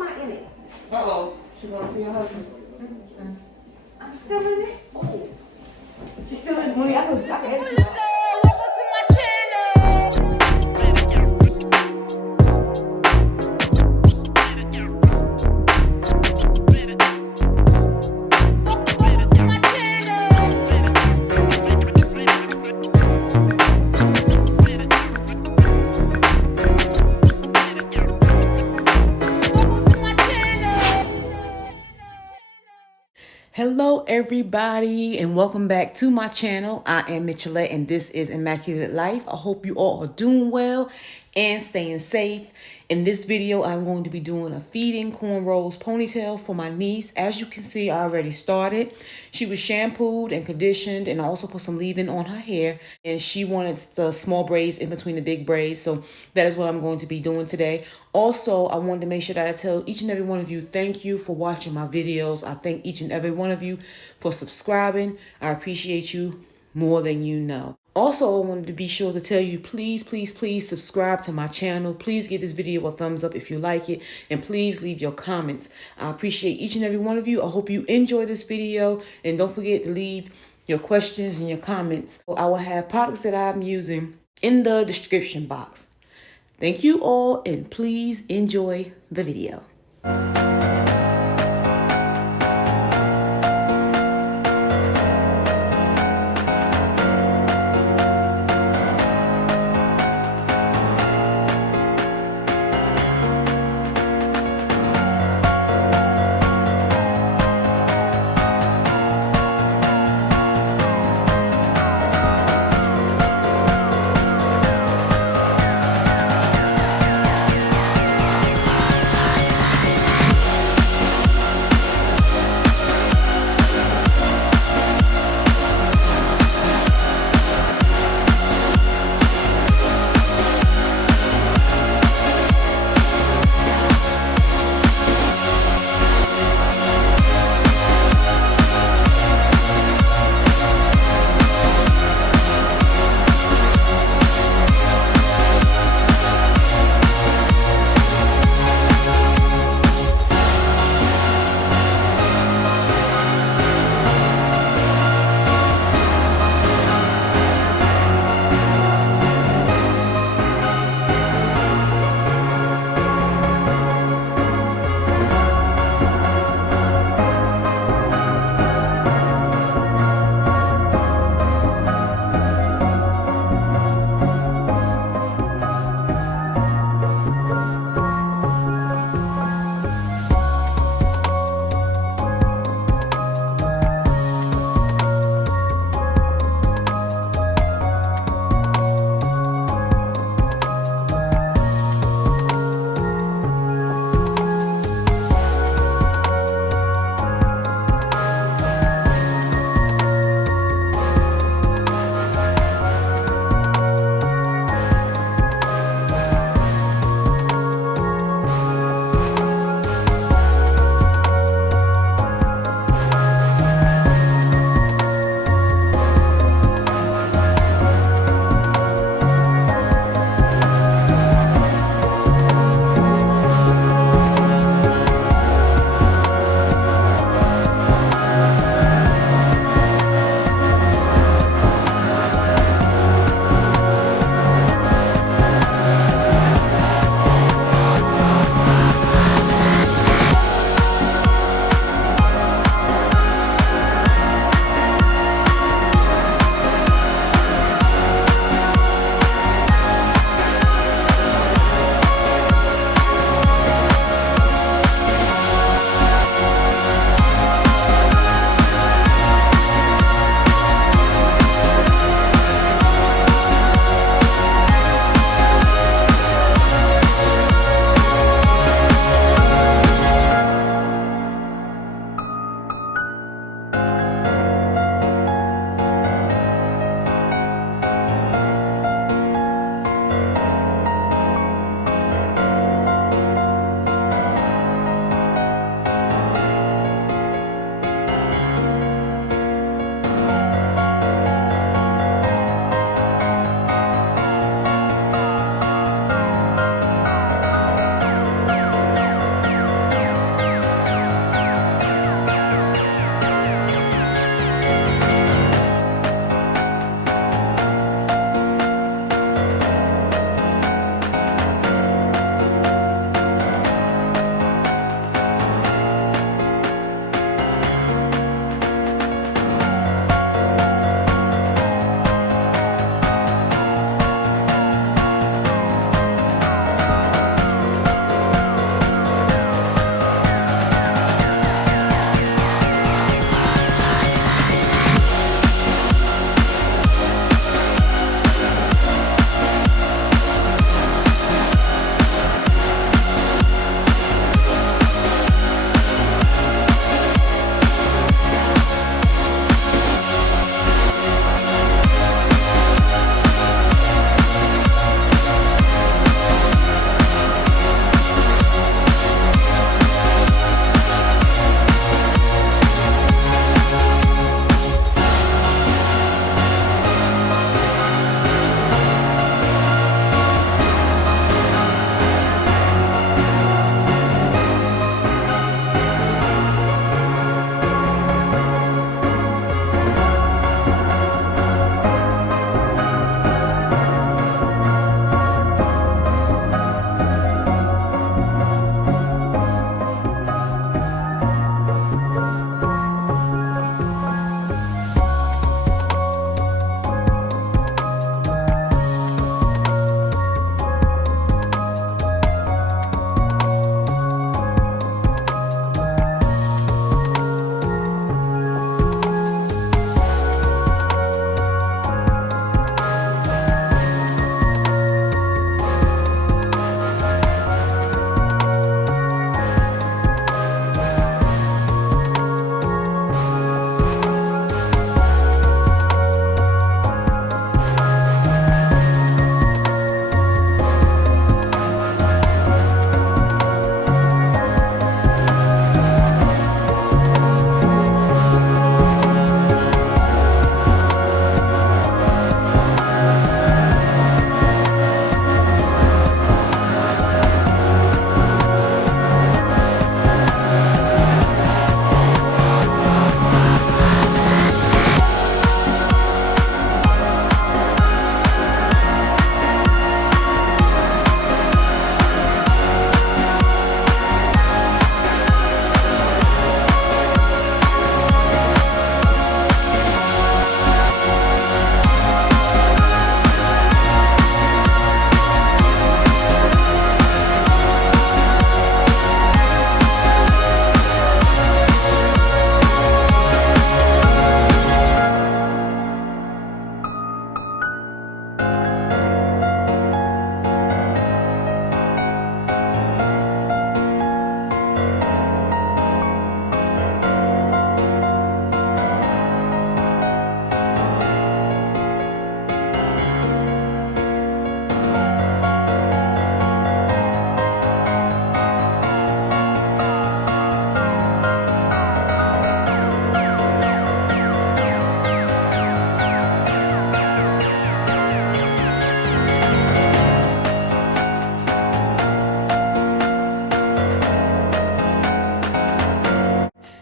am I in it? Uh-oh. She wanna see her husband. I'm still in it? Oh. She's still in money. I can edit you out. Welcome to my channel. Hello everybody and welcome back to my channel. I am Mitchellette and this is Immaculate Life. I hope you all are doing well and staying safe. In this video, I'm going to be doing a feeding cornrows ponytail for my niece. As you can see, I already started. She was shampooed and conditioned and I also put some leave-in on her hair. And she wanted the small braids in between the big braids. So that is what I'm going to be doing today. Also, I wanted to make sure that I tell each and every one of you, thank you for watching my videos. I thank each and every one of you for subscribing. I appreciate you more than you know. Also, I wanted to be sure to tell you, please, please, please subscribe to my channel. Please give this video a thumbs up if you like it. And please leave your comments. I appreciate each and every one of you. I hope you enjoy this video. And don't forget to leave your questions and your comments. I will have products that I'm using in the description box. Thank you all and please enjoy the video.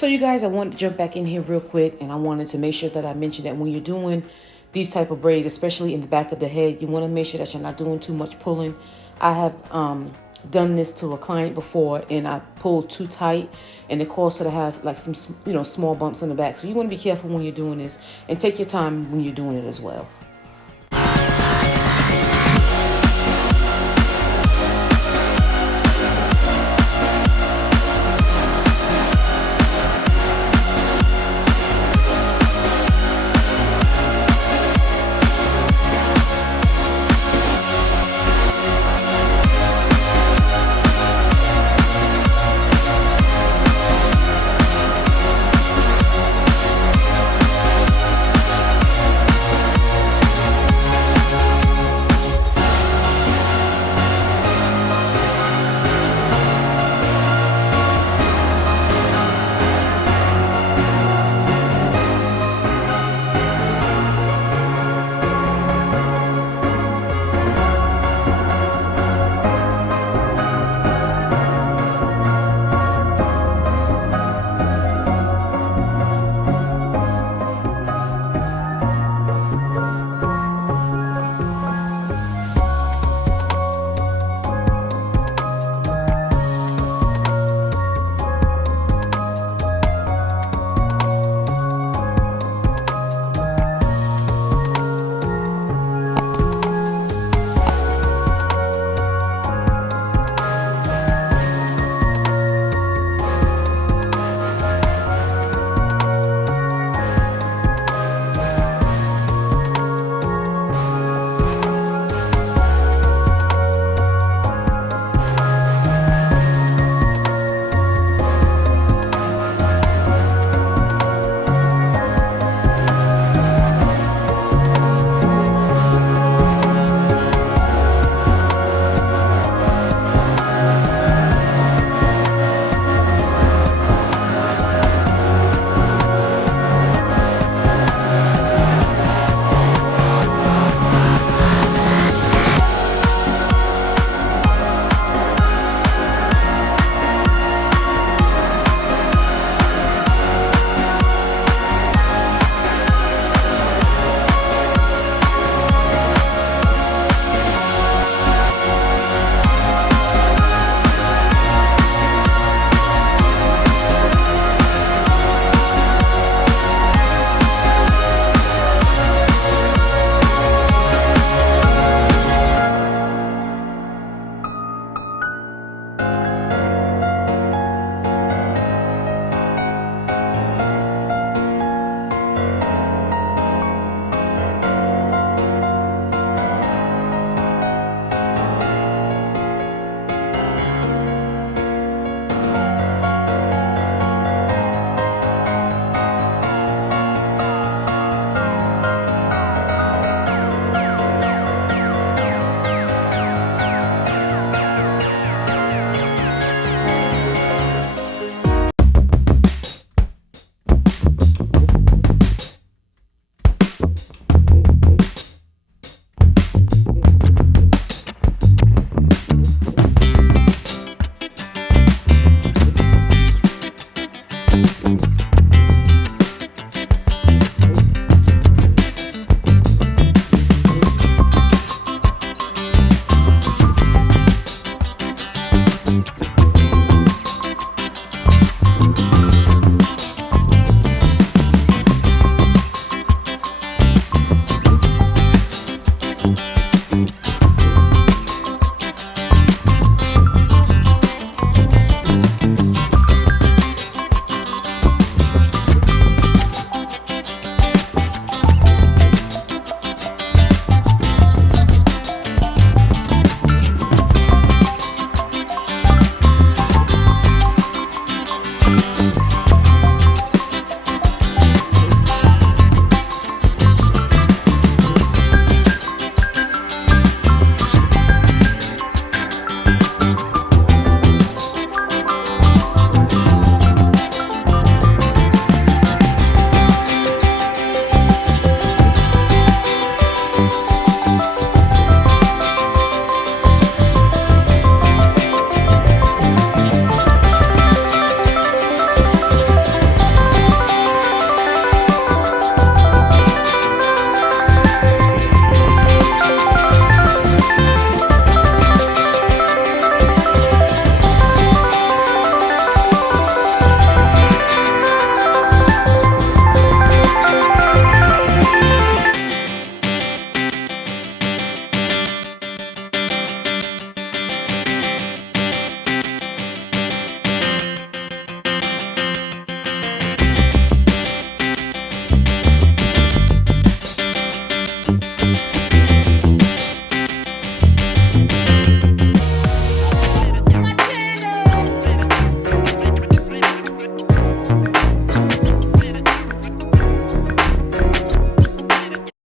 So you guys, I wanted to jump back in here real quick, and I wanted to make sure that I mentioned that when you're doing these type of braids, especially in the back of the head, you want to make sure that you're not doing too much pulling. I have done this to a client before, and I pulled too tight, and it caused her to have some small bumps in the back. So you want to be careful when you're doing this, and take your time when you're doing it as well.